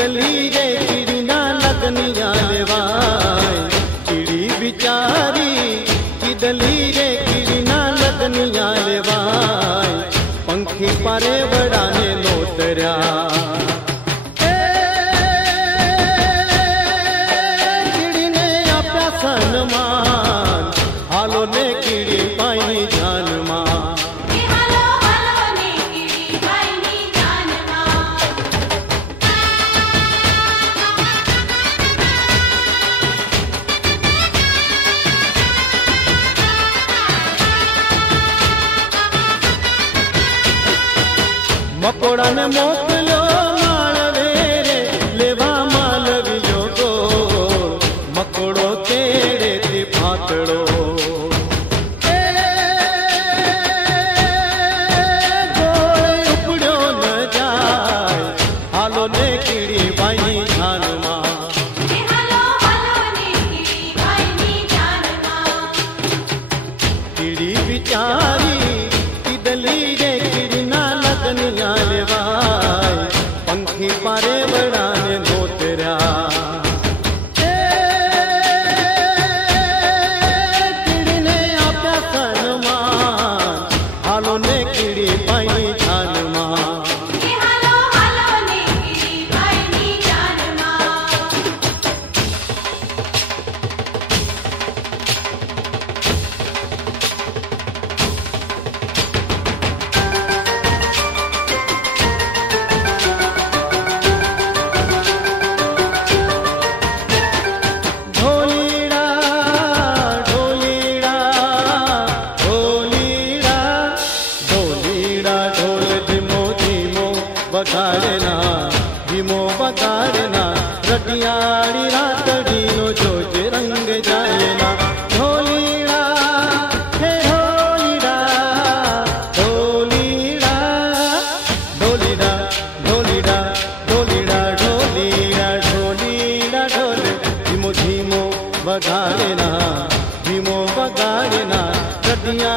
किडली रे चिड़ी ना लगनिया लेवाय, चिड़ी बिचारी किडली रे चिड़ी ना लगनिया लेवाय, पंखी पारे बड़ाने नोतरा चिड़ी ने आप्या सन्मान, हालो ने कीड़ी पाई जान मा। मकोड़ा ने मोकलो मालवे रे लेवा मालवियो गोर, मकोड़ो तेड़े थी फातड़ो गोरे उपड़ो न जाए, हालो ने कीड़ी बाई जान मा। कीड़ी बिचारी किडली रे चिड़ी ना लगनिया लेवाय, पंखी पारे बड़ाने नोतरा चिड़ी ने आप्या सन्मान, हालो ने कीड़ी पाई जान मा। बगाड़ना धीमो बगाड़ना, रटियाड़ी रातड़ी नो जोज रंग जायना। ढोलीड़ा हे ढोलीड़ा ढोलीड़ा ढोलीड़ा ढोलीड़ा ढोलीड़ा ढोलीड़ा ढोलीड़ा ढोल, धीमो धीमो बगाड़ना, धीमो बगाड़ना, रटिया